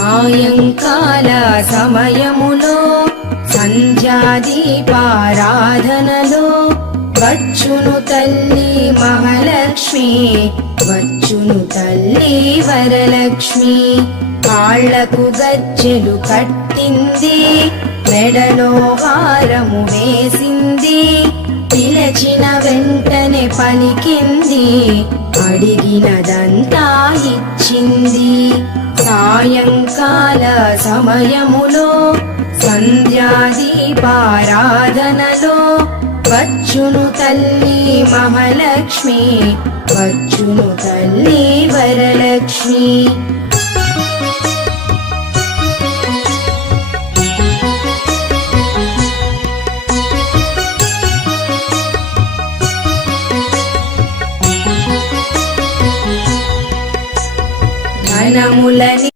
సాయంకాల సమయములో సంధ్యాదీపారాధనలో వచ్చును తల్లి మహాలక్ష్మి, వచ్చును తల్లి వరలక్ష్మి. కాళ్లకు గజ్జెలు కట్టింది, మెడలో హారము వేసింది, పిలచిన వెంటనే పలికింది, అడిగినదంతా ఇచ్చింది. సాయంకాల సమయములో సంధ్యాదీపారాధనలో వచ్చును తల్లి మహాలక్ష్మి, వచ్చును తల్లి వరలక్ష్మి. ధనములని